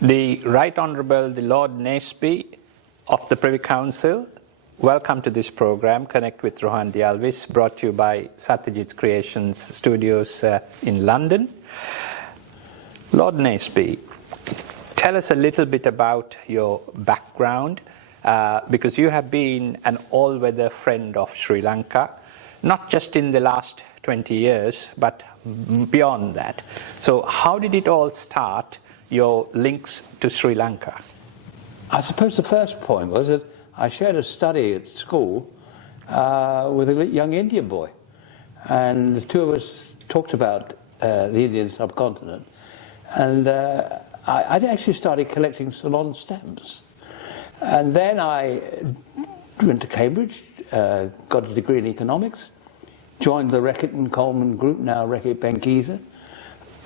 The Right Honourable the Lord Naseby of the Privy Council, welcome to this program, Connect with Rohan the Alwis, brought to you by Satyajit Creations Studios in London. Lord Naseby, tell us a little bit about your background, because you have been an all-weather friend of Sri Lanka, not just in the last 20 years, but beyond that. So how did it all start, your links to Sri Lanka? I suppose the first point was that I shared a study at school with a young Indian boy, and the two of us talked about the Indian subcontinent, and I actually started collecting Ceylon stamps. And then I went to Cambridge, got a degree in economics, joined the Reckitt Colman group, now Reckitt Benckiser.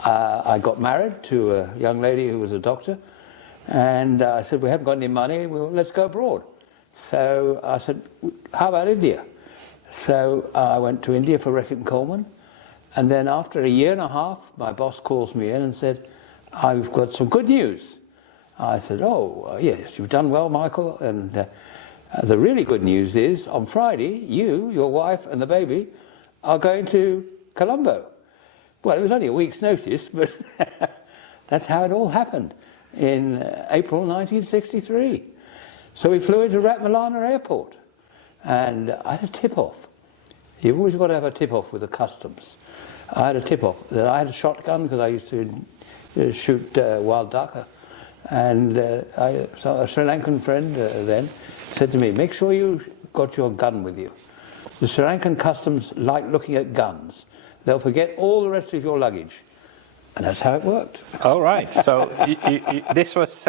I got married to a young lady who was a doctor, and I said, we haven't got any money, well, let's go abroad. So I said, how about India? So I went to India for Reckitt Colman, and then after a year and a half, my boss calls me in and said, I've got some good news. I said, oh, yes, you've done well, Michael, and the really good news is, on Friday, you, your wife, and the baby are going to Colombo. Well, it was only a week's notice, but that's how it all happened in April 1963. So we flew into Ratmalana Airport, and I had a tip-off. You've always got to have a tip-off with the customs. I had a tip-off. I had a shotgun because I used to shoot wild duck, and so a Sri Lankan friend then said to me, make sure you got your gun with you. The Sri Lankan customs like looking at guns. They'll forget all the rest of your luggage. And that's how it worked. All right. So this was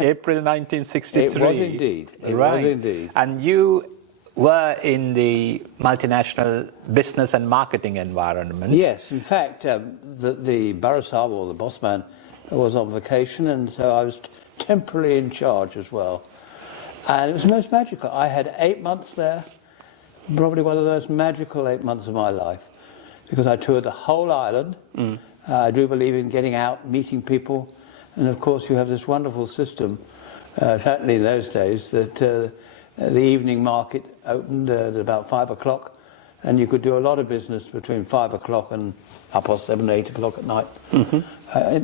April 1963. It was indeed. It was indeed. And you were in the multinational business and marketing environment. Yes. In fact, the Barasab, or the boss man, was on vacation, and so I was temporarily in charge as well. And it was the most magical. I had 8 months there, probably one of the most magical 8 months of my life, because I toured the whole island. I do believe in getting out, meeting people, and of course you have this wonderful system, certainly in those days, that the evening market opened at about 5 o'clock, and you could do a lot of business between 5 o'clock and up past 7, 8 o'clock at night.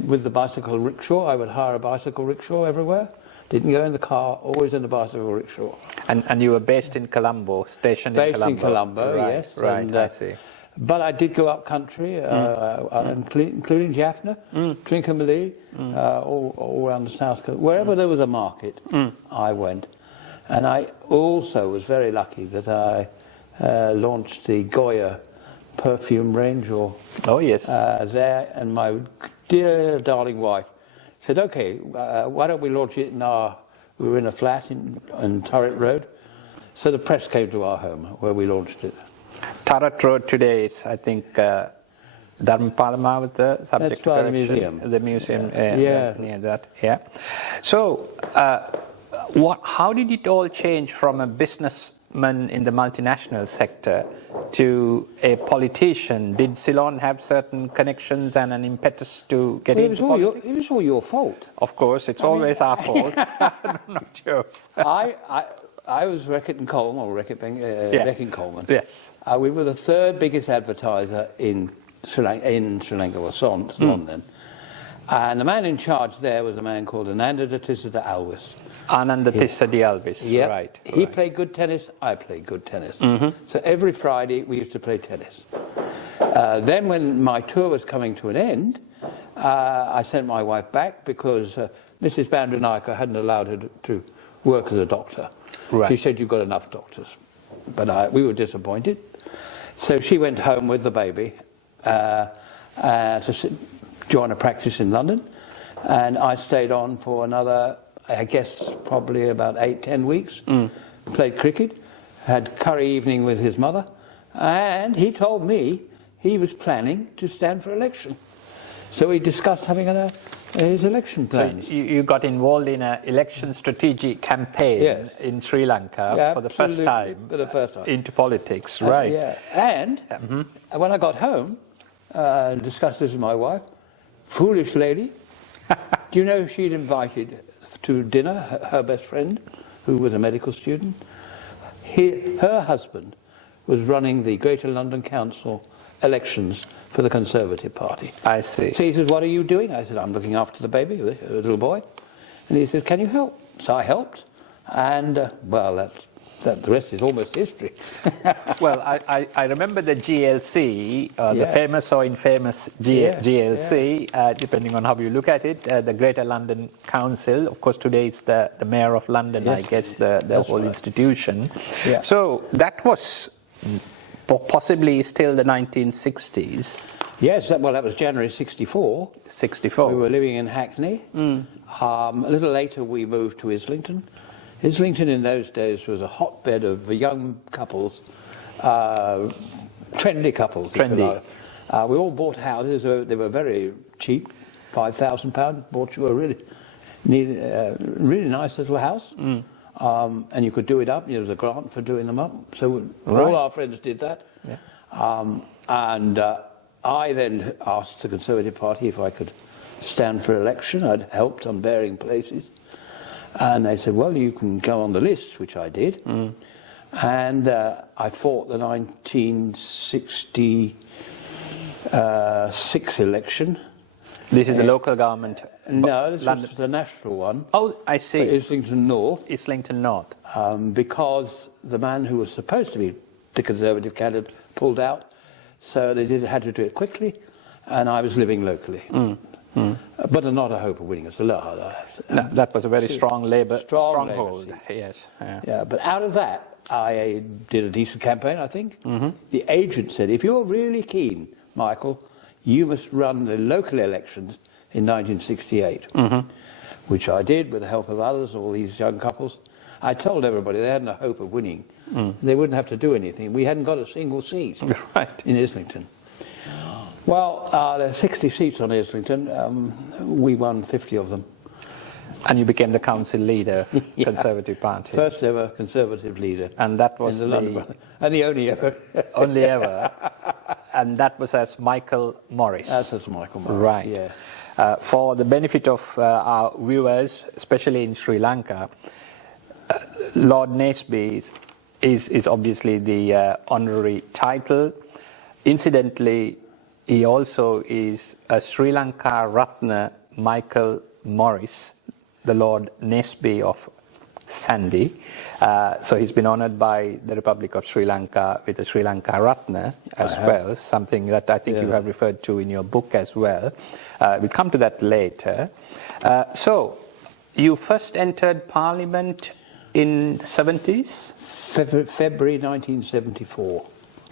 With the bicycle rickshaw, I would hire a bicycle rickshaw everywhere. Didn't go in the car, always in the bicycle rickshaw. And you were based in Colombo, stationed in Colombo? Based in Colombo, right, yes. Right, and, I see. But I did go up country, including Jaffna, Trincomalee, all around the south coast. Wherever there was a market, I went. And I also was very lucky that I launched the Goya perfume range, there, and my dear darling wife said, okay, why don't we launch it in we were in a flat in Turret Road. So the press came to our home where we launched it. Turret Road today is, I think, Dharmapalama with the subject That's of the museum. The museum near that. Yeah. So, how did it all change from a businessman in the multinational sector to a politician? Did Ceylon have certain connections and an impetus to get into politics? It was all your fault. Of course, it's always our fault, not yours. I was Reckitt Colman, or Reckitt Colman. Yes. We were the third biggest advertiser in Sri Lanka, or Ceylon then. And the man in charge there was a man called Ananda Tisada Alwis. Ananda Tisada Alwis, yep. Right. He played good tennis, I played good tennis. So every Friday we used to play tennis. Then when my tour was coming to an end, I sent my wife back because Mrs. Bandanayake hadn't allowed her to work as a doctor. Right. She said, you've got enough doctors. But we were disappointed. So she went home with the baby to join a practice in London. And I stayed on for another, I guess, probably about 8-10 weeks. Played cricket, had curry evening with his mother. And he told me he was planning to stand for election. So we discussed having his election plans. So you got involved in an election strategic campaign in Sri Lanka for the first time into politics, right? And when I got home, discussed this with my wife, foolish lady, Do you know she'd invited to dinner her best friend, who was a medical student? Her husband was running the Greater London Council elections for the Conservative Party. I see. So he says, "What are you doing?" I said, "I'm looking after the baby, the little boy." And he says, "Can you help?" So I helped, and well, the rest is almost history. Well, I remember the GLC, the famous or infamous GLC, depending on how you look at it, the Greater London Council. Of course, today it's the Mayor of London, I guess, the whole institution. Yeah. So that was possibly still the 1960s. Yes, that was January 64. 64. We were living in Hackney. A little later we moved to Islington. Islington in those days was a hotbed of young couples, trendy couples. Trendy. We all bought houses. They were very cheap, £5,000. Bought you a really nice little house, and you could do it up. There was a grant for doing them up. So all our friends did that. Yeah. And I then asked the Conservative Party if I could stand for election. I'd helped on bearing places. And they said, "Well, you can go on the list," which I did. And I fought the 1966 election. This is the local government? No, this was the national one. Oh, I see. For Islington North. Islington North. Because the man who was supposed to be the Conservative candidate pulled out. So they had to do it quickly. And I was living locally. But not a hope of winning. That was a very strong Labour stronghold. Labour, yes. Yeah, but out of that, I did a decent campaign, I think. The agent said, "If you're really keen, Michael, you must run the local elections in 1968, which I did with the help of others, all these young couples. I told everybody they hadn't a hope of winning. They wouldn't have to do anything. We hadn't got a single seat in Islington. Well, there are 60 seats on Islington. We won 50 of them. And you became the council leader, Conservative Party. First ever Conservative leader. And that was and the only ever. Only ever. And that was as Michael Morris. That's as Michael Morris. Right. Yeah. For the benefit of our viewers, especially in Sri Lanka, Lord Naseby is obviously the honorary title. Incidentally, he also is a Sri Lanka Ratna Michael Morris, the Lord Naseby of Sandy. So he's been honoured by the Republic of Sri Lanka with the Sri Lanka Ratna as well, something that I think you have referred to in your book as well. We'll come to that later. So you first entered Parliament in the 70s? February 1974.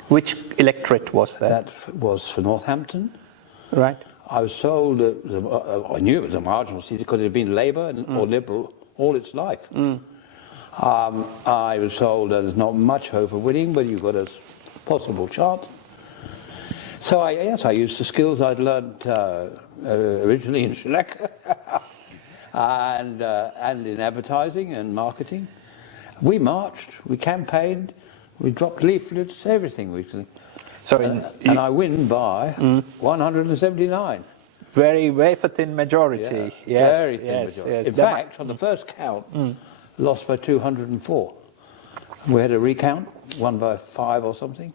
Which electorate was that? That was for Northampton. Right. I was told, I knew it was a marginal seat because it had been Labour or Liberal all its life. I was told there's not much hope of winning, but you've got a possible chance. So I used the skills I'd learned originally in Sri Lanka and in advertising and marketing. We marched, we campaigned, we dropped leaflets, everything. And I win by 179. Very wafer thin majority. Yeah, very thin majority. Yes. In fact, on the first count, lost by 204. We had a recount, won by 5 or something.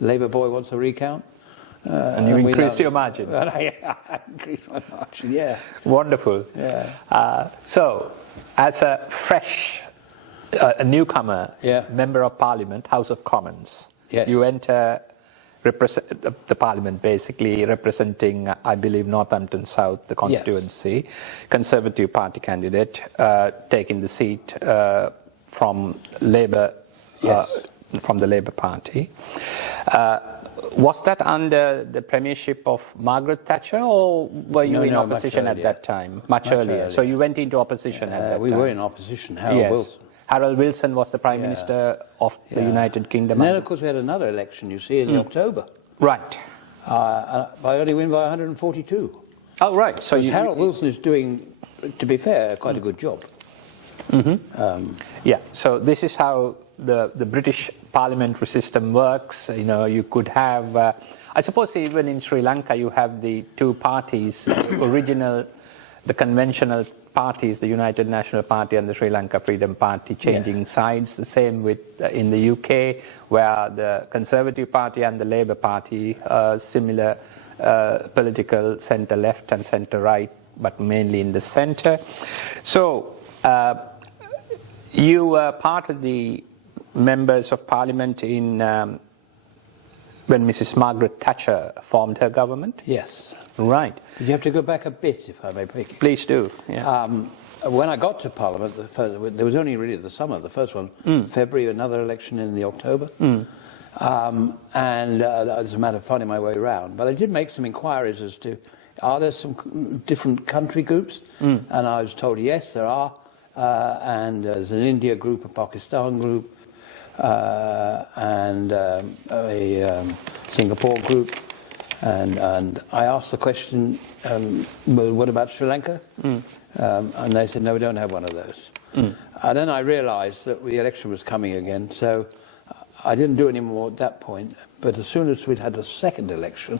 Labour boy wants a recount. And you increased your margin. I increased my margin, yeah. Wonderful. Yeah. So, as a fresh, a newcomer, Member of Parliament, House of Commons, you enter the Parliament basically representing, I believe, Northampton South, the constituency, Conservative Party candidate, taking the seat from Labour, from the Labour Party. Was that under the premiership of Margaret Thatcher, or were you in opposition at that time? Much earlier. So you went into opposition at that time? We were in opposision, Harold Wilson. Harold Wilson was the Prime Minister of the United Kingdom. And then, of course, we had another election, you see, in October. Right. I only win by 142. Oh, right. So Harold Wilson is doing, to be fair, quite a good job. So this is how the British parliamentary system works. You know, you could have, I suppose even in Sri Lanka, you have the two parties, original the conventional parties, the United National Party and the Sri Lanka Freedom Party, changing sides. The same with in the UK, where the Conservative Party and the Labour Party, similar political centre-left and centre-right, but mainly in the centre. So you were part of the members of Parliament in when Mrs. Margaret Thatcher formed her government? Yes. Right. You have to go back a bit, if I may break it. Please do. Yeah. When I got to Parliament, there was only really the summer, the first one, February, another election in the October. And that was a matter of finding my way around. But I did make some inquiries as to, are there some different country groups? And I was told, yes, there are. And there's an India group, a Pakistan group, and a Singapore group. And I asked the question, well, what about Sri Lanka? And they said, no, we don't have one of those. And then I realised that the election was coming again, so I didn't do any more at that point. But as soon as we'd had the second election,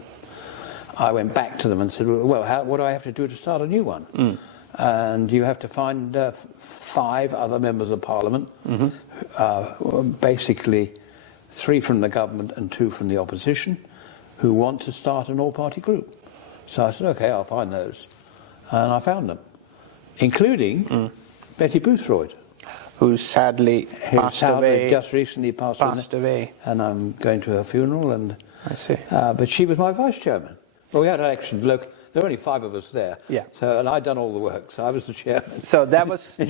I went back to them and said, well, what do I have to do to start a new one? And you have to find 5 other members of Parliament, basically 3 from the government and 2 from the opposition, who want to start an all-party group. So I said, OK, I'll find those. And I found them, including Betty Boothroyd. Who sadly passed away. Just recently passed away. And I'm going to her funeral. And I see. But she was my vice chairman. Well, we had elections. Look, there were only 5 of us there. Yeah. So, and I'd done all the work, so I was the chairman. So that was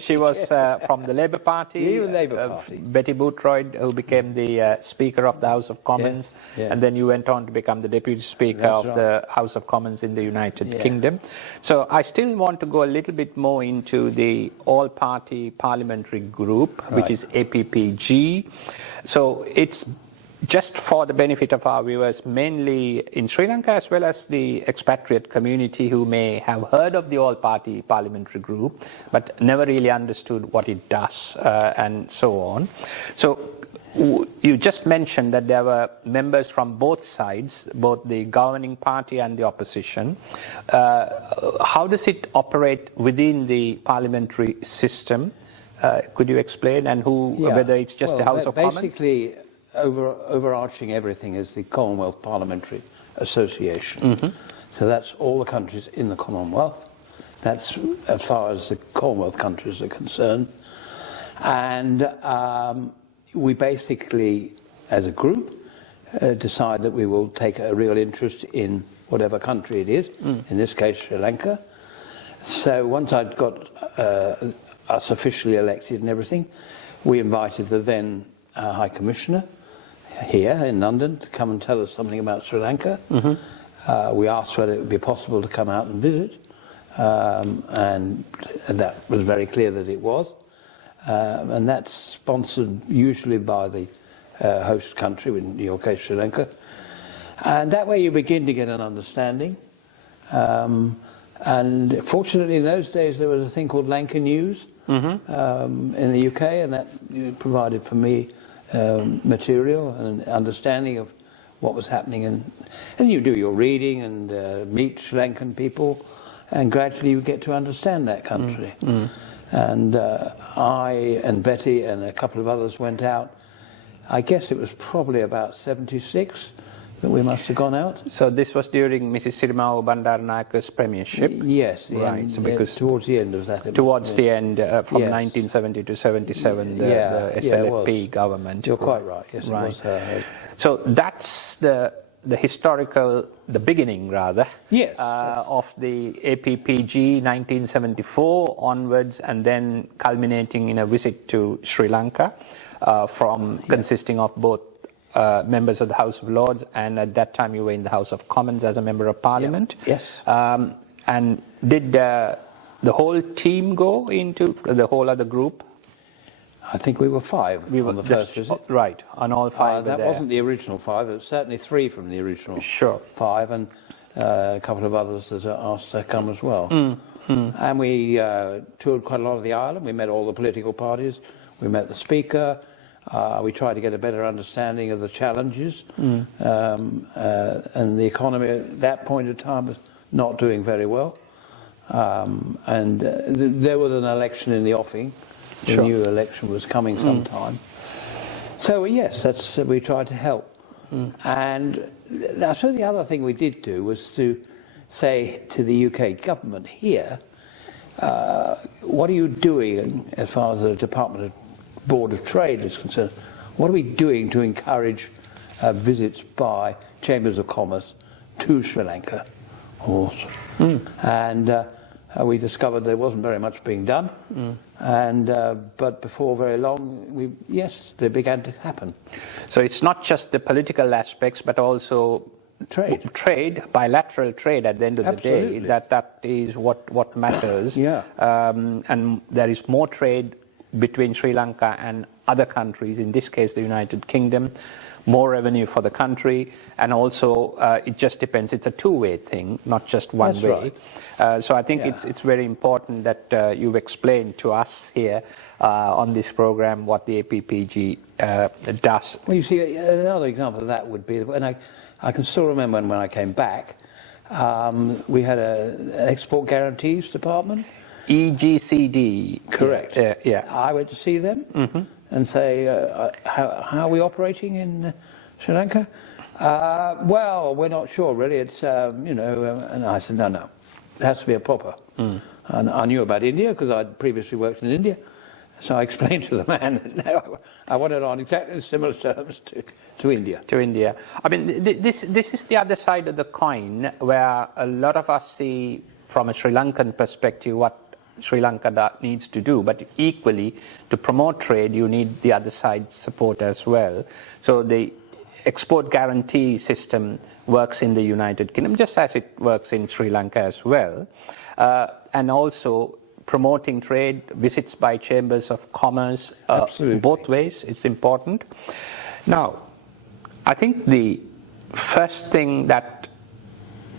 she was from the Labour Party. Labour Party. Betty Boothroyd, who became the Speaker of the House of Commons, and then you went on to become the Deputy Speaker of the House of Commons in the United Kingdom. So I still want to go a little bit more into the all-party parliamentary group, which is APPG. So it's just for the benefit of our viewers, mainly in Sri Lanka as well as the expatriate community who may have heard of the all-party parliamentary group but never really understood what it does and so on. So you just mentioned that there were members from both sides, both the governing party and the opposition. How does it operate within the parliamentary system? Could you explain? And whether it's just the House of Commons? Basically, overarching everything is the Commonwealth Parliamentary Association. So that's all the countries in the Commonwealth. That's as far as the Commonwealth countries are concerned. And we basically, as a group, decide that we will take a real interest in whatever country it is, in this case Sri Lanka. So once I'd got us officially elected and everything, we invited the then High Commissioner here in London to come and tell us something about Sri Lanka. We asked whether it would be possible to come out and visit, and that was very clear that it was. And that's sponsored usually by the host country, in your case Sri Lanka. And that way you begin to get an understanding. And fortunately in those days there was a thing called Lanka News in the UK, and that provided for me material and understanding of what was happening, and you do your reading and meet Sri Lankan people, and gradually you get to understand that country. And I and Betty and a couple of others went out. I guess it was probably about 76 that we must have gone out. So this was during Mrs. Sirimau Bandaranaike's premiership? Yes, right. So because towards the end of that. Towards the end, from 1970 to 77, the SLFP government. You're quite right. Yes, right. It was so that's the historical, the beginning rather, of the APPG 1974 onwards, and then culminating in a visit to Sri Lanka, consisting of both members of the House of Lords, and at that time you were in the House of Commons as a member of Parliament. Yes. And did the whole team go into the whole other group? I think we were 5 on the first visit. Right, on all 5 that wasn't the original 5, it was certainly 3 from the original 5, and a couple of others that are asked to come as well. And we toured quite a lot of the island. We met all the political parties, we met the Speaker, we tried to get a better understanding of the challenges, and the economy at that point in time was not doing very well. There was an election in the offing. The new election was coming sometime. So yes, we tried to help. And I suppose the other thing we did do was to say to the UK government here, what are you doing as far as the Department of Board of Trade is concerned? What are we doing to encourage visits by Chambers of Commerce to Sri Lanka? And we discovered there wasn't very much being done. But before very long, they began to happen. So it's not just the political aspects, but also trade, bilateral trade at the end of the day. That is what matters. And there is more trade between Sri Lanka and other countries, in this case the United Kingdom, more revenue for the country, and also it just depends. It's a two-way thing, not just one way. So I think it's very important that you've explained to us here on this program what the APPG does. Well, you see, another example of that would be, and I can still remember when I came back, we had an export guarantees department. EGCD. Correct. I went to see them and say, how are we operating in Sri Lanka? Well, we're not sure really. It's, and I said, no, it has to be a proper. And I knew about India because I'd previously worked in India. So I explained to the man that I wanted on exactly similar terms to India. To India. I mean, this is the other side of the coin, where a lot of us see from a Sri Lankan perspective what Sri Lanka needs to do, but equally to promote trade you need the other side's support as well. So the export guarantee system works in the United Kingdom just as it works in Sri Lanka as well, and also promoting trade, visits by chambers of commerce, both ways, it's important. Now, I think the first thing that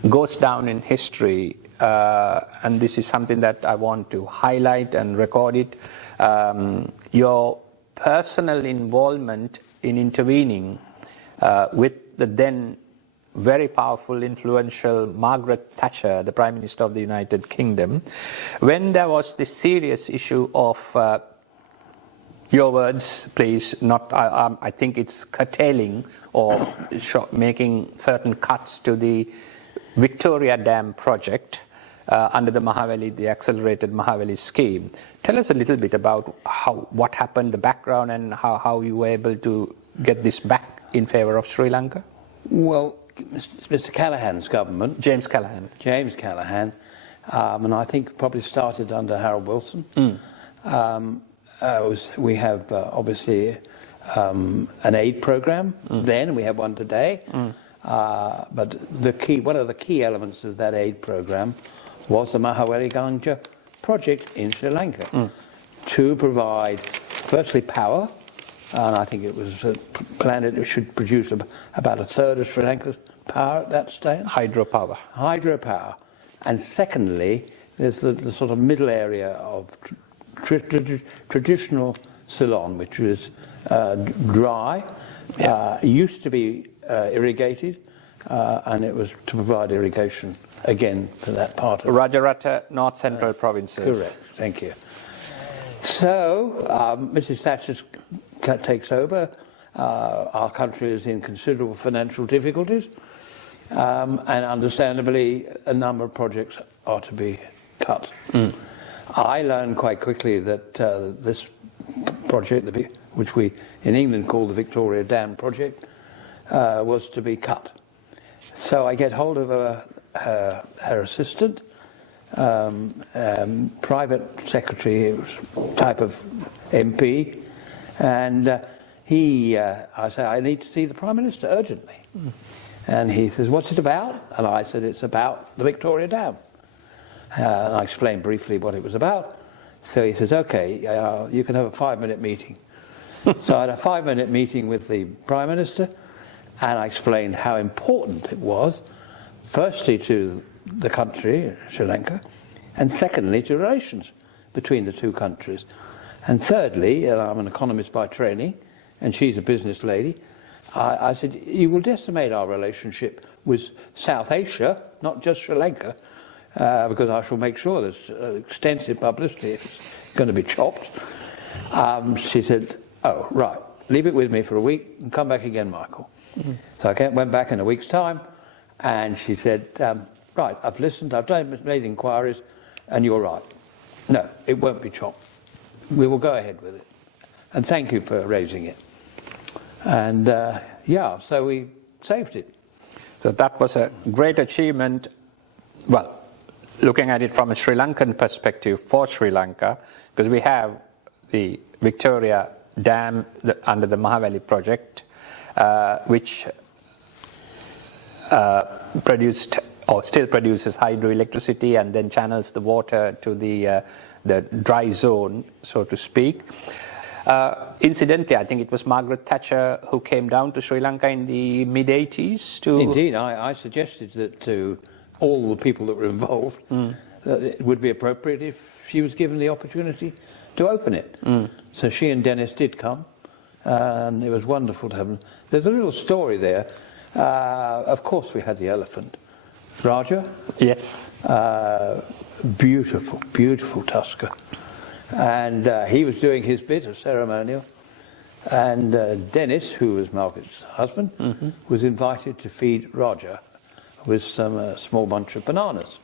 goes down in history, and this is something that I want to highlight and record it, your personal involvement in intervening with the then very powerful, influential Margaret Thatcher, the Prime Minister of the United Kingdom, when there was this serious issue of, your words please, not, I think it's curtailing or making certain cuts to the Victoria Dam project under the the accelerated Mahaweli scheme. Tell us a little bit about what happened, the background, and how you were able to get this back in favour of Sri Lanka. Well, Mr. Callaghan's government, James Callaghan, and I think probably started under Harold Wilson. We have obviously an aid program. Then we have one today. But one of the key elements of that aid program was the Mahaweli Ganga project in Sri Lanka to provide, firstly, power, and I think it was planned that it should produce about a third of Sri Lanka's power at that stage. Hydropower. And secondly, there's the sort of middle area of traditional Ceylon, which was dry, used to be irrigated, and it was to provide irrigation again for that part of Rajarata, North Central provinces. Correct, thank you. So Mrs. Thatcher takes over. Our country is in considerable financial difficulties, and understandably a number of projects are to be cut. I learned quite quickly that this project, which we in England call the Victoria Dam project, was to be cut. So I get hold of her assistant, private secretary type of MP, and I say, I need to see the Prime Minister urgently. And he says, what's it about? And I said, it's about the Victoria Dam. And I explained briefly what it was about. So he says, okay, you can have a 5-minute meeting. So I had a 5-minute meeting with the Prime Minister, and I explained how important it was, firstly to the country, Sri Lanka, and secondly to relations between the two countries. And thirdly, and I'm an economist by training, and she's a business lady, I said, you will decimate our relationship with South Asia, not just Sri Lanka, because I shall make sure there's extensive publicity if it's going to be chopped. She said, oh, right, leave it with me for a week and come back again, Michael. So I went back in a week's time, and she said, right, I've listened, I've made inquiries, and you're right. No, it won't be chopped. We will go ahead with it. And thank you for raising it. And yeah, so we saved it. So that was a great achievement. Well, looking at it from a Sri Lankan perspective for Sri Lanka, because we have the Victoria Dam under the Mahaweli project, which produced or still produces hydroelectricity and then channels the water to the dry zone, so to speak. Incidentally, I think it was Margaret Thatcher who came down to Sri Lanka in the mid-80s to... Indeed, I suggested that to all the people that were involved that it would be appropriate if she was given the opportunity to open it. So she and Dennis did come, and it was wonderful to have them. There's a little story there. Of course we had the elephant. Raja? Yes. Beautiful, beautiful tusker. And he was doing his bit of ceremonial. And Dennis, who was Margaret's husband, was invited to feed Roger with some small bunch of bananas.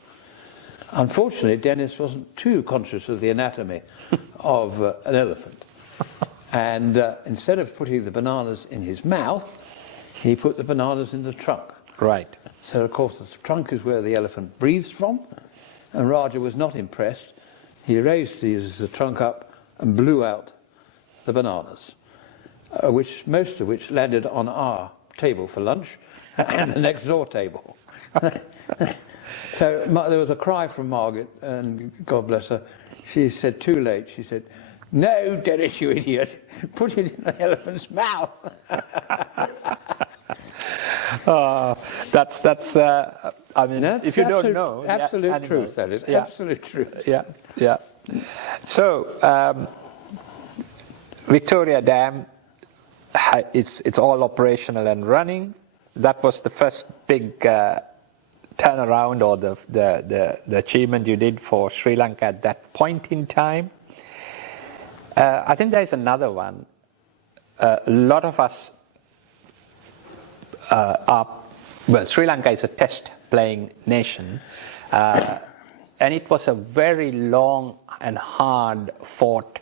Unfortunately, Dennis wasn't too conscious of the anatomy of an elephant. And instead of putting the bananas in his mouth, he put the bananas in the trunk. Right. So, of course, the trunk is where the elephant breathes from, and Raja was not impressed. He raised the trunk up and blew out the bananas, most of which landed on our table for lunch and the next door table. So there was a cry from Margaret, and God bless her. She said, too late, she said, "No, Dennis, you idiot, put it in the elephant's mouth." That's I mean, That's if you don't know... Absolute truth, that is. Yeah. Absolute truth. Yeah, yeah. So, Victoria Dam, it's all operational and running. That was the first big turnaround or the achievement you did for Sri Lanka at that point in time. I think there's another one. A lot of us well, Sri Lanka is a test-playing nation, and it was a very long and hard-fought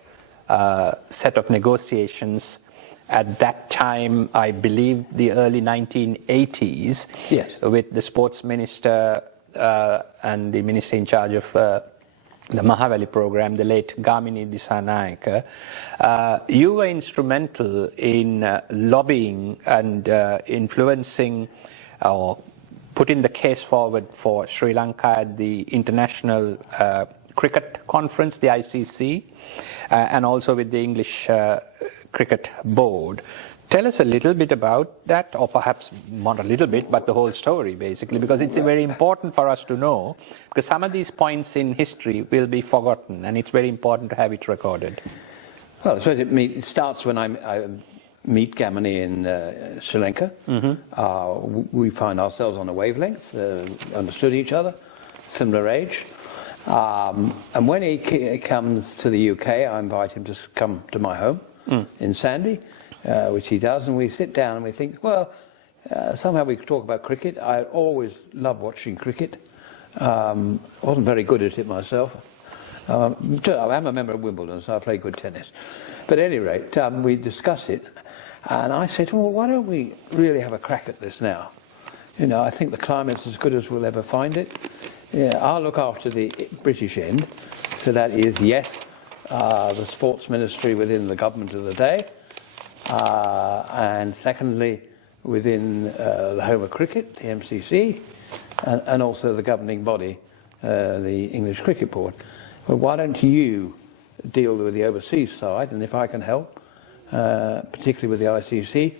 set of negotiations. At that time, I believe the early 1980s, yes, with the sports minister and the minister in charge of the Mahaweli program, the late Gamini Disanayake. You were instrumental in lobbying and influencing or putting the case forward for Sri Lanka at the International Cricket Conference, the ICC, and also with the English Cricket Board. Tell us a little bit about that, or perhaps not a little bit, but the whole story, basically, because it's very important for us to know, because some of these points in history will be forgotten, and it's very important to have it recorded. Well, I suppose it starts when I meet Gamini in Sri Lanka. We find ourselves on a wavelength, understood each other, similar age. And when he comes to the UK, I invite him to come to my home in Sandy, which he does, and we sit down and we think, well, somehow we could talk about cricket. I always loved watching cricket. Wasn't very good at it myself. I'm a member of Wimbledon, so I play good tennis. But at any rate, we discuss it, and I said, well, why don't we really have a crack at this now? You know, I think the climate's as good as we'll ever find it. Yeah, I'll look after the British end, so that is, yes, the sports ministry within the government of the day, and secondly, within the home of cricket, the MCC, and also the governing body, the English Cricket Board. Well, why don't you deal with the overseas side, and if I can help, particularly with the ICC,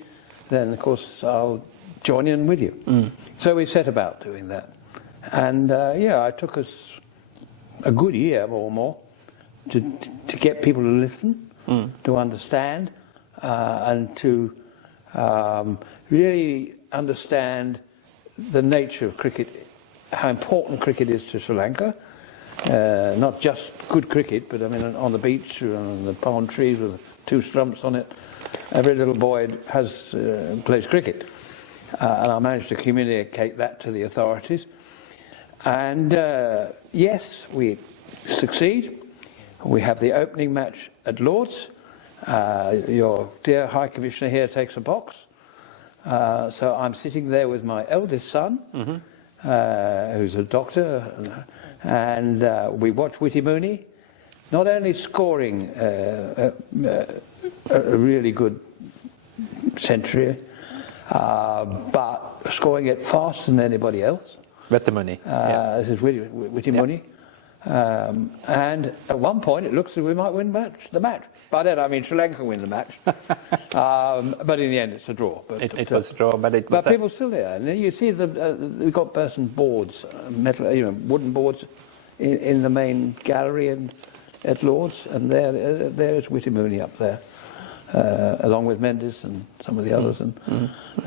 then of course I'll join in with you. So we set about doing that. And yeah, it took us a good year or more to get people to listen, to understand, and to really understand the nature of cricket how important cricket is to Sri Lanka. Not just good cricket, but I mean on the beach, on the palm trees with 2 stumps on it. Every little boy plays cricket. And I managed to communicate that to the authorities. And yes, we succeed. We have the opening match at Lord's. Your dear High Commissioner here takes a box. So I'm sitting there with my eldest son, who's a doctor, and we watch Witty Mooney, not only scoring a really good century, but scoring it faster than anybody else. Witty Mooney. This is Witty Mooney. And at one point it looks as if we might win the match. By that I mean Sri Lanka win the match. But in the end it's a draw. But, it was a draw, but it was... But people still there. And you see we've got boards, metal, wooden boards in the main gallery at Lord's, and there is Witty Mooney up there, along with Mendes and some of the others. And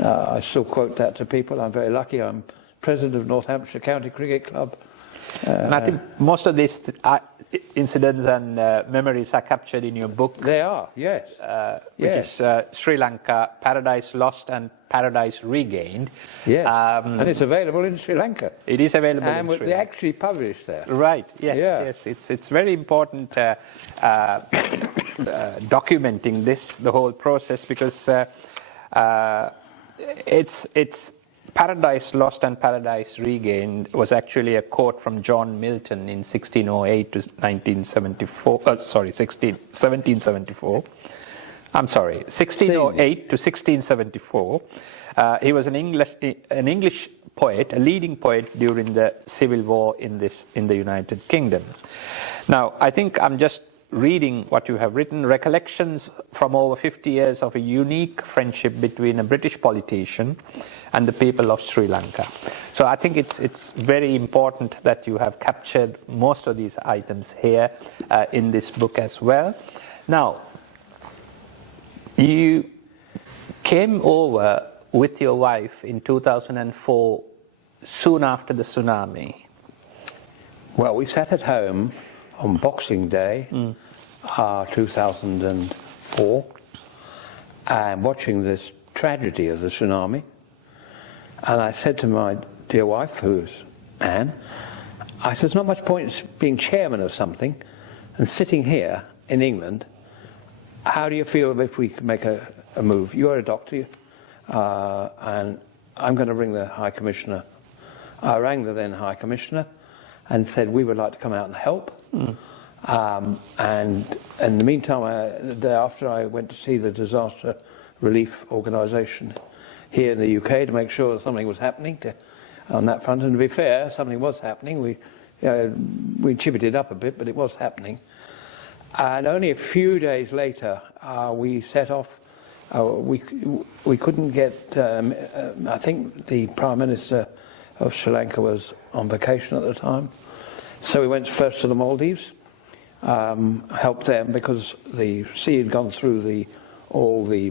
I still quote that to people. I'm very lucky. I'm president of North Hampshire County Cricket Club. And I think most of these incidents and memories are captured in your book. They are, yes. Which is Sri Lanka, Paradise Lost and Paradise Regained. Yes, and it's available in Sri Lanka. It is available in Sri Lanka. And they actually published there. Right, yes, yes. It's very important documenting the whole process, because it's Paradise Lost and Paradise Regained was actually a quote from John Milton in 1608 to 1774. I'm sorry, 1608 to 1674. He was an English poet, a leading poet during the Civil War in the United Kingdom. Now, I think I'm just reading what you have written, recollections from over 50 years of a unique friendship between a British politician and the people of Sri Lanka. So I think it's very important that you have captured most of these items here in this book as well. Now, you came over with your wife in 2004, soon after the tsunami. Well, we sat at home on Boxing Day, 2004, and watching this tragedy of the tsunami. And I said to my dear wife, who's Anne, I said, there's not much point in being chairman of something and sitting here in England. How do you feel if we could make a move? You're a doctor, and I'm going to ring the High Commissioner. I rang the then High Commissioner and said we would like to come out and help. And in the meantime, the day after, I went to see the disaster relief organisation here in the UK to make sure that something was happening on that front. And to be fair, something was happening. We chivied it up a bit, but it was happening. And only a few days later, we set off. We couldn't get. I think the Prime Minister of Sri Lanka was on vacation at the time, so we went first to the Maldives, helped them because the sea had gone through all the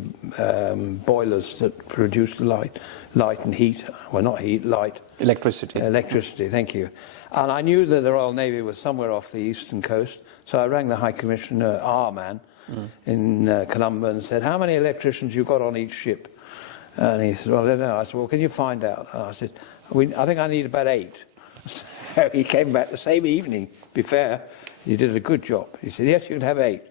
boilers that produced light and heat. Well, not heat, light. Electricity. Electricity, thank you. And I knew that the Royal Navy was somewhere off the eastern coast, so I rang the High Commissioner, our man, in Colombo, and said, how many electricians you got on each ship? And he said, well, I don't know. I said, well, can you find out? And I said, I think I need about 8. So he came back the same evening. Be fair, you did a good job. He said, yes, you can have 8.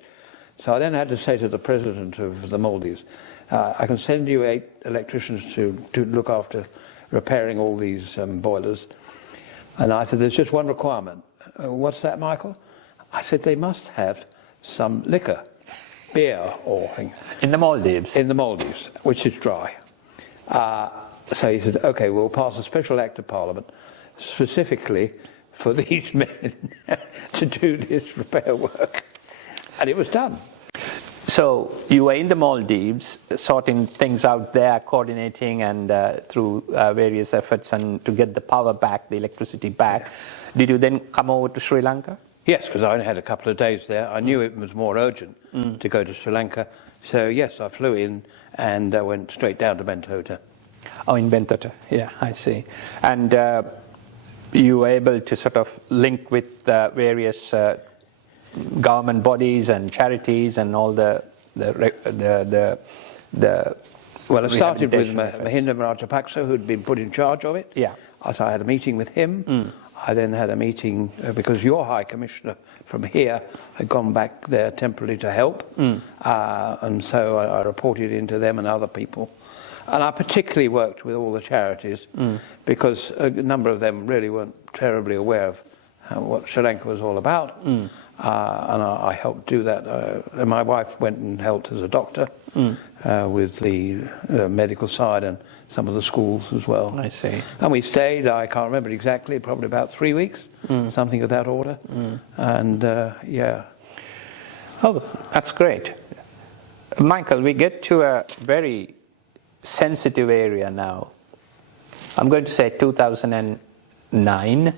So I then had to say to the president of the Maldives, I can send you 8 electricians to look after repairing all these boilers. And I said, there's just one requirement. What's that, Michael? I said, they must have some liquor, beer or thing. In the Maldives? In the Maldives, which is dry. So he said, OK, we'll pass a special act of Parliament specifically for these men to do this repair work. And it was done. So you were in the Maldives, sorting things out there, coordinating and through various efforts and to get the power back, the electricity back. Did you then come over to Sri Lanka? Yes, because I only had a couple of days there. I knew it was more urgent to go to Sri Lanka. So yes, I flew in and went straight down to Bedford. Oh, in Bedford, yeah, I see. And you were able to sort of link with various government bodies and charities and all the well, it started with Mahinda Rajapaksa, who'd been put in charge of it. Yeah. So I had a meeting with him. I then had a meeting because your High Commissioner from here had gone back there temporarily to help. And so I reported into them and other people. And I particularly worked with all the charities because a number of them really weren't terribly aware of what Sri Lanka was all about. And I helped do that. And my wife went and helped as a doctor with the medical side and some of the schools as well. I see. And we stayed, I can't remember exactly, probably about 3 weeks, something of that order. And yeah. Oh, that's great. Michael, we get to a very sensitive area now. I'm going to say 2009,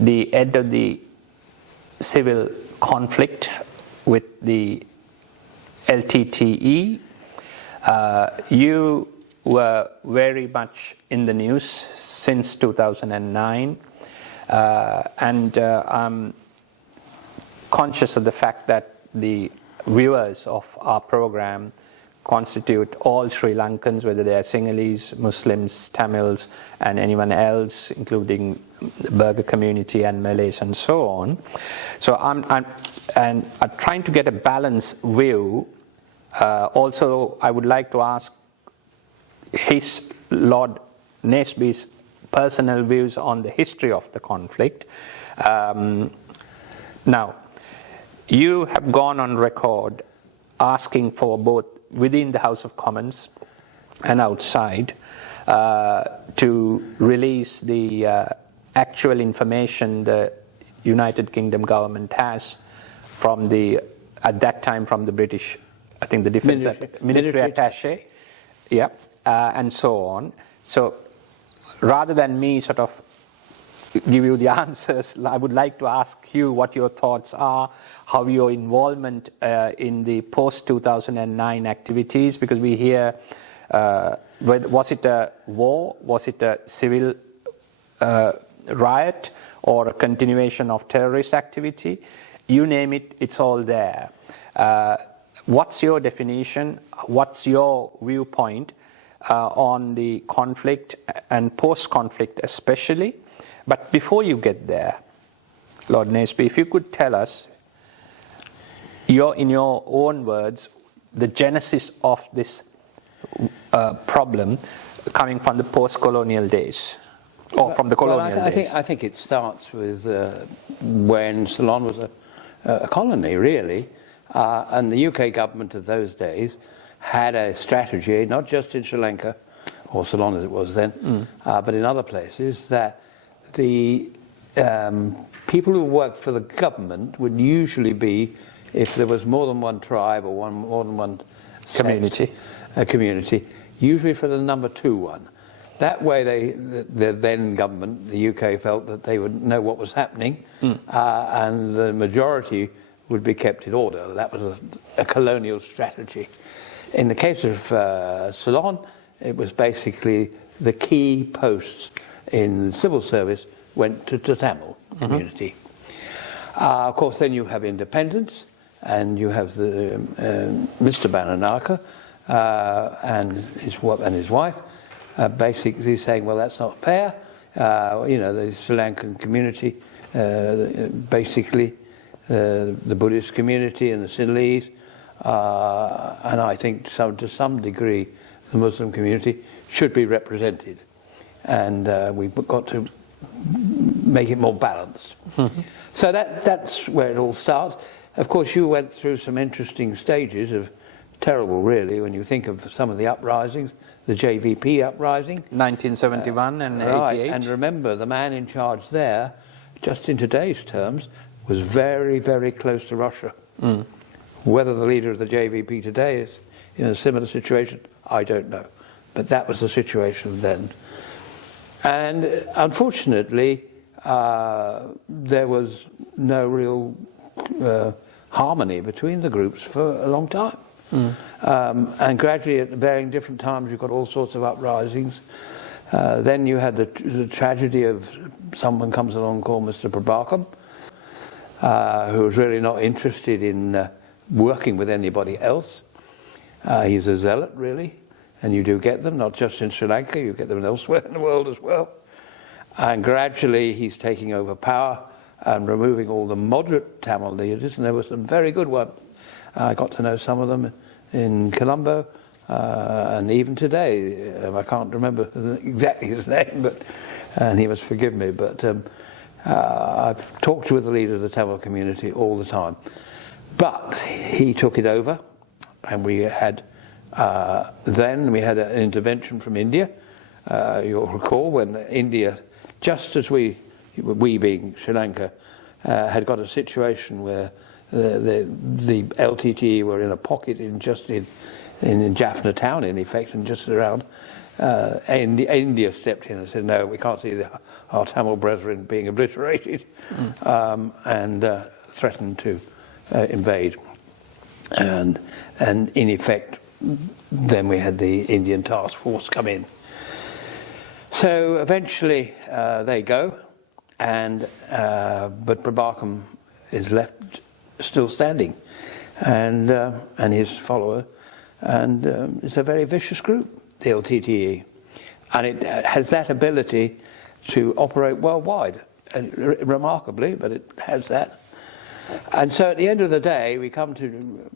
the end of the civil conflict with the LTTE. You were very much in the news since 2009, and I'm conscious of the fact that the viewers of our program constitute all Sri Lankans, whether they are Sinhalese, Muslims, Tamils, and anyone else, including the Burgher community and Malays and so on. So I'm trying to get a balanced view. Also, I would like to ask his Lord Naseby's personal views on the history of the conflict. Now, you have gone on record asking for both within the House of Commons and outside to release the actual information the United Kingdom government has from the, at that time, from the British, I think the Defence Military Attaché, yeah, and so on. So rather than me sort of give you the answers, I would like to ask you what your thoughts are, how your involvement in the post-2009 activities, because we hear, was it a war, was it a civil riot, or a continuation of terrorist activity? You name it, it's all there. What's your definition, what's your viewpoint on the conflict and post-conflict especially? But before you get there, Lord Naseby, if you could tell us, in your own words, the genesis of this problem coming from the post-colonial days, or from the colonial days. I think it starts with when Ceylon was a colony, really, and the UK government of those days had a strategy, not just in Sri Lanka, or Ceylon as it was then, but in other places, that the people who worked for the government would usually be, if there was more than one tribe or more than one community, usually for the number 2 one. That way, the then government, the UK, felt that they would know what was happening, and the majority would be kept in order. That was a colonial strategy. In the case of Ceylon, it was basically the key posts in civil service went to Tamil community. Of course, then you have independence, and you have the Mr. Bananaka and his wife basically saying, well, that's not fair. You know, the Sri Lankan community, basically the Buddhist community and the Sinhalese, and I think to some degree the Muslim community should be represented. And we've got to make it more balanced. So that's where it all starts. Of course, you went through some interesting stages of terrible, really, when you think of some of the uprisings, the JVP uprising. 1971 and 88. Right. And remember, the man in charge there, just in today's terms, was very, very close to Russia. Whether the leader of the JVP today is in a similar situation, I don't know. But that was the situation then. And unfortunately, there was no real harmony between the groups for a long time. And gradually, at varying different times, you've got all sorts of uprisings. Then you had the tragedy of someone comes along called Mr. Prabhakam, who was really not interested in working with anybody else. He's a zealot, really, and you do get them, not just in Sri Lanka, you get them elsewhere in the world as well. And gradually he's taking over power and removing all the moderate Tamil leaders, and there were some very good ones. I got to know some of them in Colombo, and even today, I can't remember exactly his name, and he must forgive me, but I've talked with the leader of the Tamil community all the time. But he took it over, and we had then we had an intervention from India. You'll recall when India, just as we being Sri Lanka, had got a situation where the LTTE were in a pocket in Jaffna town, in effect, and just around. India stepped in and said, no, we can't see our Tamil brethren being obliterated, and threatened to invade. And in effect, then we had the Indian task force come in. So eventually they go, but Prabhakam is left still standing, and his follower, and it's a very vicious group, the LTTE, and it has that ability to operate worldwide, and remarkably, but it has that. And so at the end of the day, we come to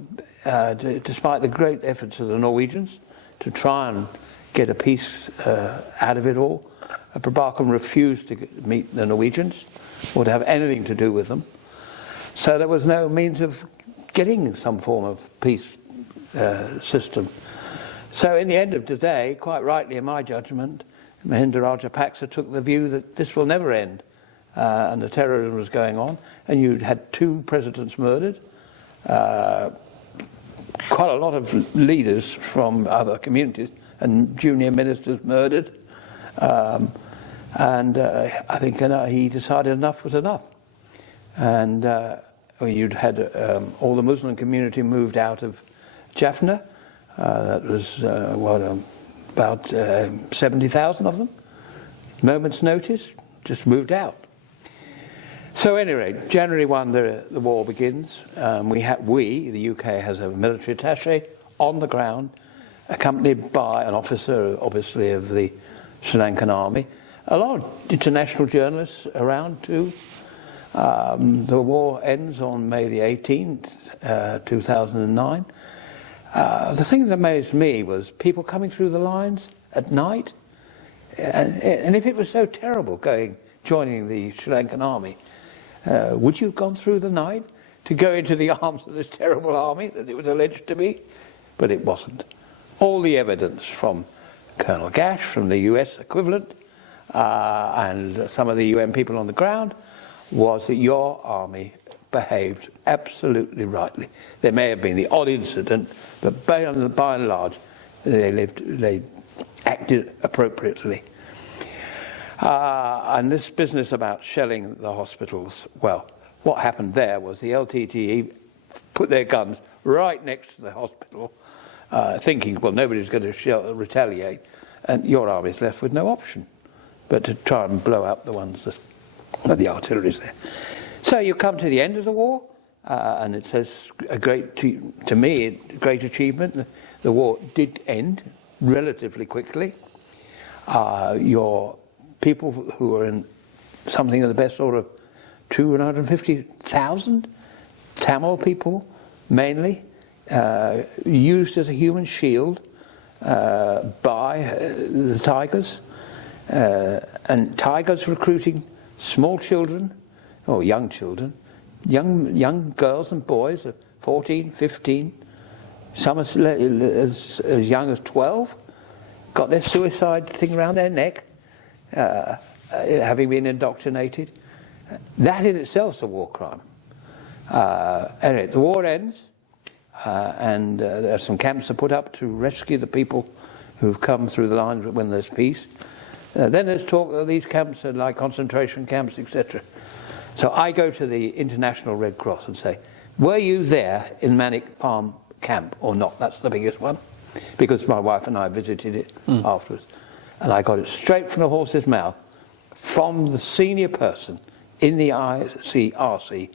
despite the great efforts of the Norwegians to try and get a peace out of it all, Prabhakam refused to meet the Norwegians or to have anything to do with them. So there was no means of getting some form of peace system. So in the end of the day, quite rightly in my judgment, Mahinda Rajapaksa took the view that this will never end, and the terrorism was going on, and you had 2 presidents murdered, quite a lot of leaders from other communities and junior ministers murdered, and I think he decided enough was enough. And you'd had all the Muslim community moved out of Jaffna. That was about 70,000 of them. Moment's notice, just moved out. So at any rate, January 1, the war begins. The UK, has a military attaché on the ground, accompanied by an officer, obviously, of the Sri Lankan army. A lot of international journalists around too. The war ends on May the 18th, 2009. The thing that amazed me was people coming through the lines at night. And if it was so terrible joining the Sri Lankan army, would you have gone through the night to go into the arms of this terrible army that it was alleged to be? But it wasn't. All the evidence from Colonel Gash, from the US equivalent, and some of the UN people on the ground, was that your army behaved absolutely rightly. There may have been the odd incident, but by and large, they acted appropriately. And this business about shelling the hospitals, well, what happened there was the LTTE put their guns right next to the hospital, thinking, well, nobody's going to retaliate, and your army's left with no option but to try and blow up the ones that the artillery's there. So you come to the end of the war, and it says to me, a great achievement. The war did end relatively quickly. Your people who were in something of the best sort of 250,000 Tamil people, mainly, used as a human shield by the Tigers, and Tigers recruiting small children, or young children, young girls and boys of 14, 15, some as young as 12, got their suicide thing around their neck, having been indoctrinated. That in itself is a war crime. Anyway, the war ends, and there are some camps are put up to rescue the people who've come through the lines when there's peace. Then there's talk that these camps are like concentration camps, etc. So I go to the International Red Cross and say, were you there in Manic Farm camp or not? That's the biggest one, because my wife and I visited it afterwards. and I got it straight from the horse's mouth, from the senior person in the ICRC,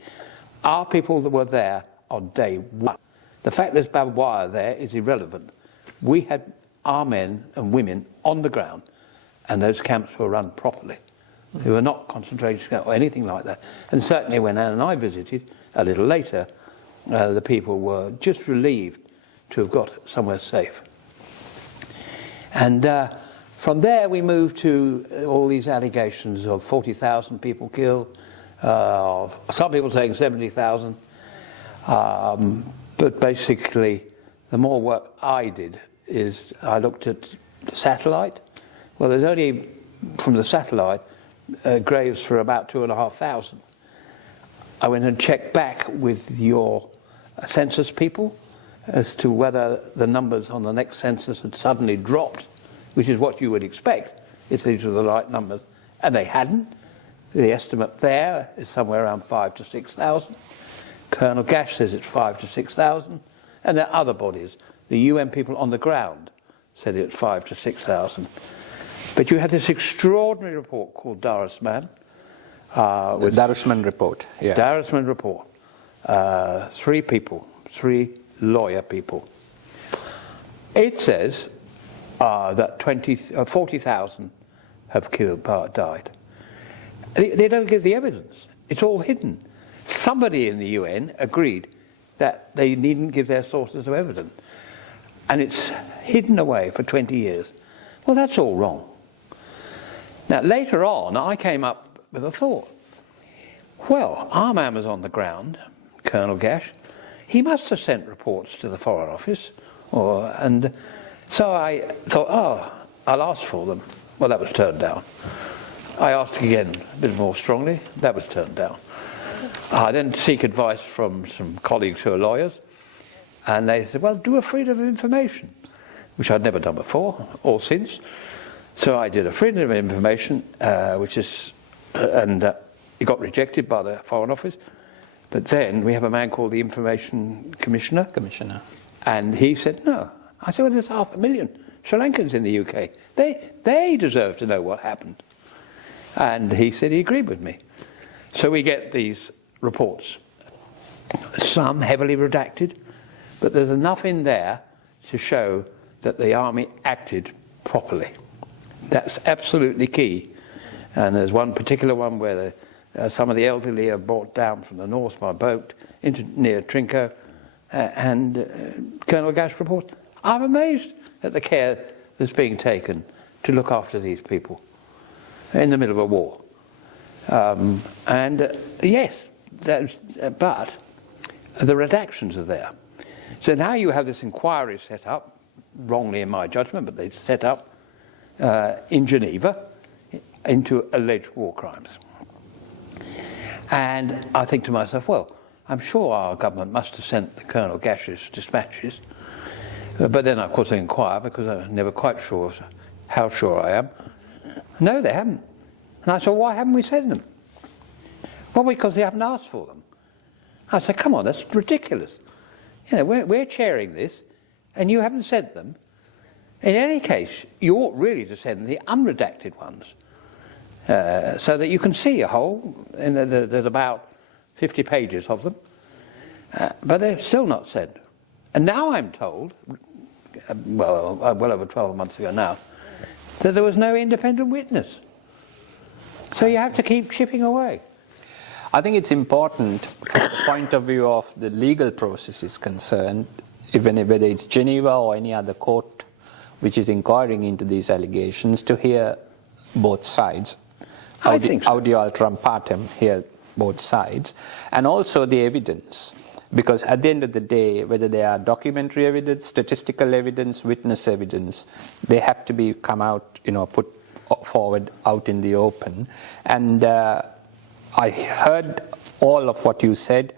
our people that were there on day one. The fact there's barbed wire there is irrelevant. We had our men and women on the ground, and those camps were run properly. They were not concentration camps or anything like that. And certainly when Anne and I visited a little later, the people were just relieved to have got somewhere safe. And from there we moved to all these allegations of 40,000 people killed, some people saying 70,000. But basically, the more work I did is I looked at the satellite. Well, there's only, from the satellite, graves for about 2,500. I went and checked back with your census people as to whether the numbers on the next census had suddenly dropped, which is what you would expect if these were the right numbers, and they hadn't. The estimate there is somewhere around 5,000 to 6,000. Colonel Gash says it's 5,000 to 6,000, and there are other bodies. The UN people on the ground said it's 5,000 to 6,000. But you had this extraordinary report called Darusman. The Darusman report, yeah. Darusman report. 3 people, 3 lawyer people. It says that 40,000 have died. They don't give the evidence. It's all hidden. Somebody in the UN agreed that they needn't give their sources of evidence. And it's hidden away for 20 years. Well, that's all wrong. Now, later on, I came up with a thought. Well, our man was on the ground, Colonel Gash. He must have sent reports to the Foreign Office. And so I thought, I'll ask for them. Well, that was turned down. I asked again, a bit more strongly. That was turned down. I then seek advice from some colleagues who are lawyers. And they said, well, do a freedom of information, which I'd never done before or since. So I did a freedom of information, which is, and it got rejected by the Foreign Office. But then we have a man called the Information Commissioner. And he said, no. I said, well, there's 500,000 Sri Lankans in the UK. They deserve to know what happened. And he said he agreed with me. So we get these reports, some heavily redacted, but there's enough in there to show that the army acted properly. That's absolutely key. And there's one particular one where some of the elderly are brought down from the north by boat near Trinco, and Colonel Gash reports, I'm amazed at the care that's being taken to look after these people in the middle of a war. Yes, but the redactions are there. So now you have this inquiry set up, wrongly in my judgment, but they've set up in Geneva into alleged war crimes. And I think to myself, well, I'm sure our government must have sent Colonel Gash's dispatches. But then, of course, I inquire because I'm never quite sure how sure I am. No, they haven't. And I said, why haven't we sent them? Well, because they haven't asked for them. I said, come on, that's ridiculous. You know, we're chairing this, and you haven't sent them. In any case, you ought really to send the unredacted ones, so that you can see a whole. And there's about 50 pages of them, but they're still not sent. And now I'm told, well over 12 months ago now, that there was no independent witness. So you have to keep chipping away. I think it's important from the point of view of the legal process is concerned, even whether it's Geneva or any other court which is inquiring into these allegations, to hear both sides. I think so. Audio altram partem, hear both sides, and also the evidence. Because at the end of the day, whether they are documentary evidence, statistical evidence, witness evidence, they have to come out, put forward out in the open. And I heard all of what you said.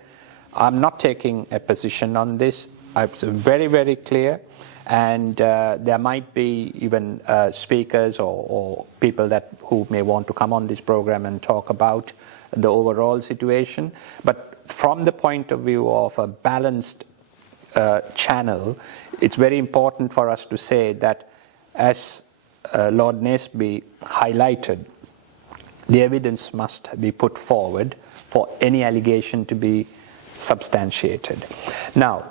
I'm not taking a position on this. It's very, very clear. And there might be even speakers or people who may want to come on this program and talk about the overall situation. But from the point of view of a balanced channel, it's very important for us to say that as Lord Naseby highlighted, the evidence must be put forward for any allegation to be substantiated. Now,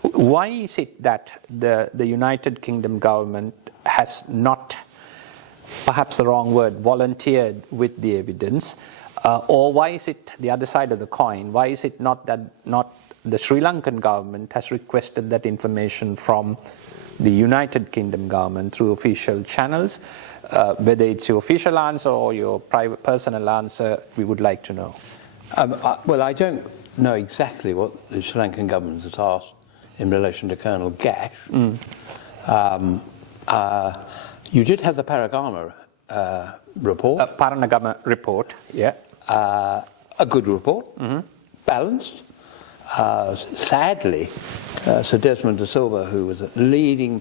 why is it that the United Kingdom government has not, perhaps the wrong word, volunteered with the evidence, or why is it the other side of the coin? Why is it not that the Sri Lankan government has requested that information from the United Kingdom government through official channels? Whether it's your official answer or your private personal answer, we would like to know. Well, I don't know exactly what the Sri Lankan government has asked in relation to Colonel Gash. You did have the Paragama report. Paranagama report, yeah. A good report, balanced. Sadly, Sir Desmond de Silva, who was a leading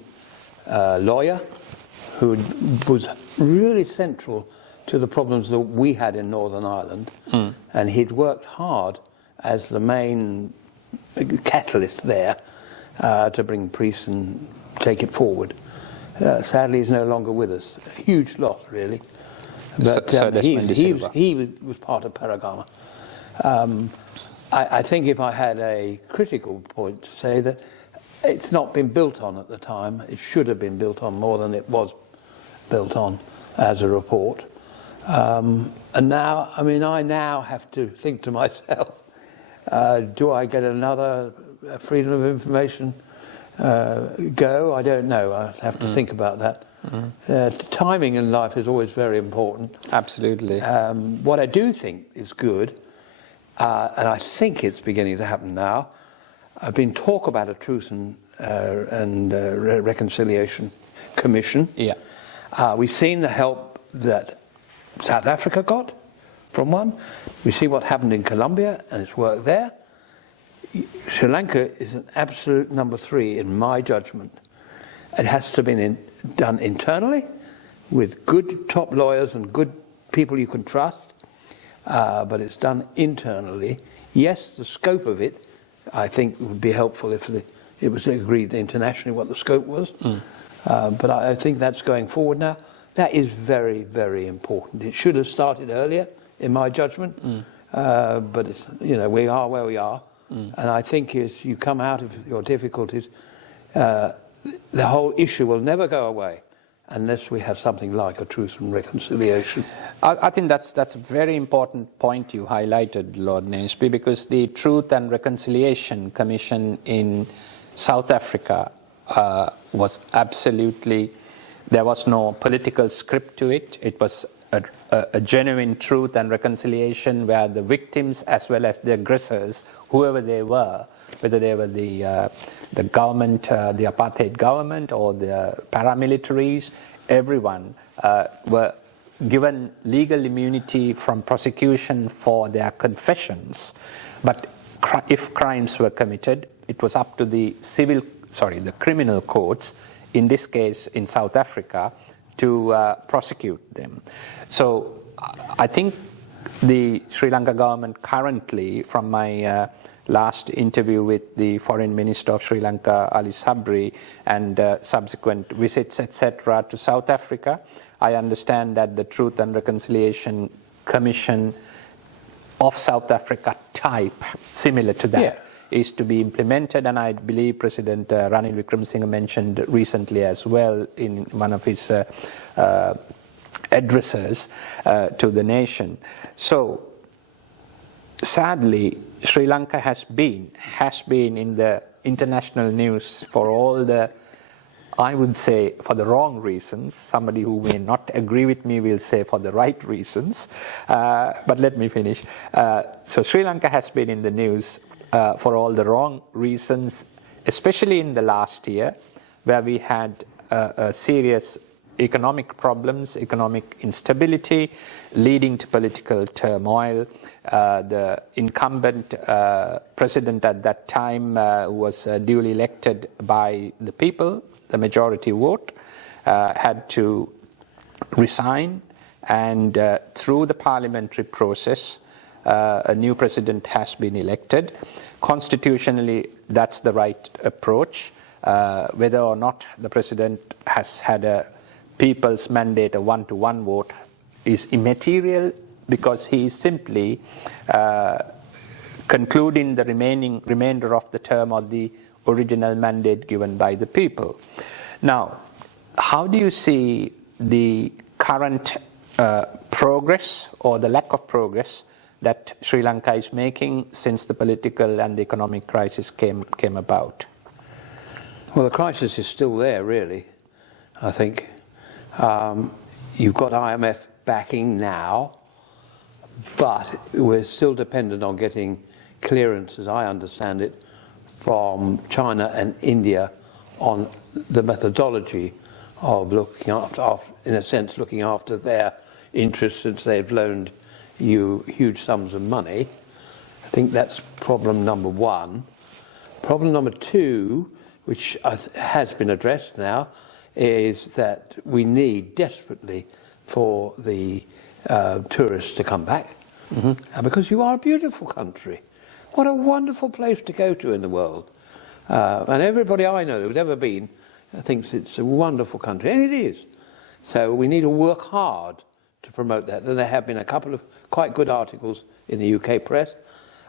lawyer, who was really central to the problems that we had in Northern Ireland, and he'd worked hard as the main catalyst there to bring peace and take it forward. Sadly, he's no longer with us. A huge loss, really. But he was part of Paragama. I think if I had a critical point to say that it's not been built on at the time, it should have been built on more than it was built on as a report. And now, I mean, I now have to think to myself, do I get another freedom of information go? I don't know. I have to think about that. Timing in life is always very important. Absolutely. What I do think is good, and I think it's beginning to happen now, I've been talk about a Truth and Reconciliation Commission. Yeah. We've seen the help that South Africa got from one. We see what happened in Colombia, and it's worked there. Sri Lanka is an absolute number 3 in my judgment. It has to be done internally with good top lawyers and good people you can trust, but it's done internally. Yes, the scope of it, I think, would be helpful if it was agreed internationally what the scope was. But I think that's going forward now. That is very, very important. It should have started earlier, in my judgment, but it's, we are where we are. And I think as you come out of your difficulties, the whole issue will never go away unless we have something like a Truth and Reconciliation. I think that's a very important point you highlighted, Lord Naseby, because the Truth and Reconciliation Commission in South Africa was absolutely, there was no political script to it. It was a genuine truth and reconciliation where the victims as well as the aggressors, whoever they were, whether they were the government, the apartheid government or the paramilitaries, everyone were given legal immunity from prosecution for their confessions. But if crimes were committed, it was up to the criminal courts, in this case in South Africa, to prosecute them. So I think the Sri Lanka government currently, from my last interview with the Foreign Minister of Sri Lanka, Ali Sabri, and subsequent visits, etc., to South Africa, I understand that the Truth and Reconciliation Commission of South Africa type, similar to that, is to be implemented, and I believe President Ranil Wickremesinghe mentioned recently as well in one of his addresses to the nation. So, sadly, Sri Lanka has been in the international news for all the, I would say, for the wrong reasons. Somebody who may not agree with me will say for the right reasons. But let me finish. So Sri Lanka has been in the news for all the wrong reasons, especially in the last year, where we had serious economic problems, economic instability, leading to political turmoil. The incumbent president at that time was duly elected by the people, the majority vote, had to resign, and through the parliamentary process, a new president has been elected. Constitutionally, that's the right approach. whether or not the President has had a people's mandate, a one-to-one vote, is immaterial, because he is simply concluding the remainder of the term of the original mandate given by the people. Now, how do you see the current progress or the lack of progress that Sri Lanka is making since the political and the economic crisis came about? Well, the crisis is still there, really, I think. You've got IMF backing now, but we're still dependent on getting clearance, as I understand it, from China and India on the methodology of looking after, in a sense, looking after their interests, since they've loaned you huge sums of money. I think that's problem number one. Problem number two, which has been addressed now, is that we need desperately for the tourists to come back. Because you are a beautiful country. What a wonderful place to go to in the world. And everybody I know who's ever been thinks it's a wonderful country, and it is. So we need to work hard to promote that. And there have been a couple of quite good articles in the UK press,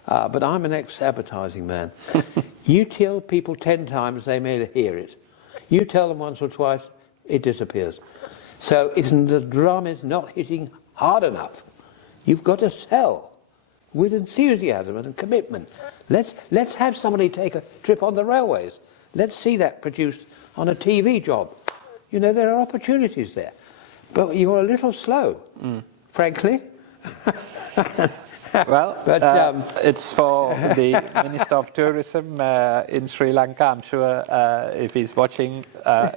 but I'm an ex-advertising man. You tell people 10 times, they may hear it. You tell them once or twice, it disappears. So the drum is not hitting hard enough. You've got to sell with enthusiasm and commitment. Let's have somebody take a trip on the railways. Let's see that produced on a TV job. You know, there are opportunities there. But you're a little slow, frankly. Well, it's for the Minister of Tourism in Sri Lanka. I'm sure if he's watching,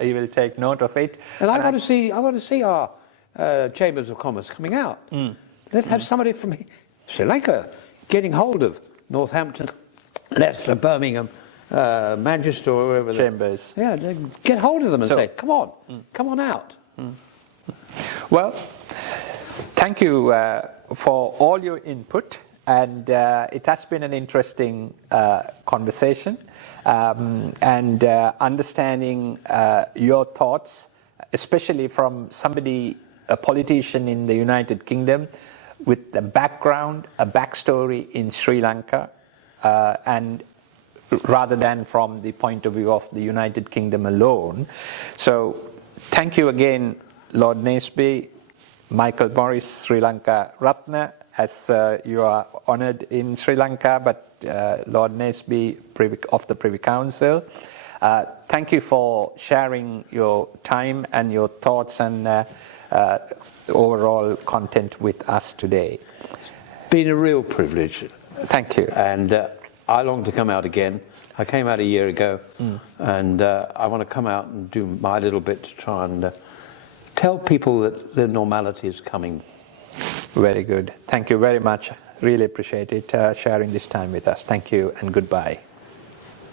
he will take note of it. And I want to see our Chambers of Commerce coming out. Let's have somebody from Sri Lanka getting hold of Northampton, Leicester, Birmingham, Manchester, or wherever. Chambers. Yeah, get hold of them and say, come on out. Well, thank you for all your input, and it has been an interesting conversation, and understanding your thoughts, especially from somebody, a politician in the United Kingdom, with a background, a backstory in Sri Lanka, and rather than from the point of view of the United Kingdom alone. So thank you again, Lord Naseby, Michael Morris, Sri Lanka Ratna, as you are honoured in Sri Lanka, but Lord Naseby of the Privy Council. Thank you for sharing your time and your thoughts and overall content with us today. Been a real privilege. Thank you. And I long to come out again. I came out a year ago, and I want to come out and do my little bit to try and tell people that the normality is coming. Very good. Thank you very much. Really appreciate it, sharing this time with us. Thank you and goodbye.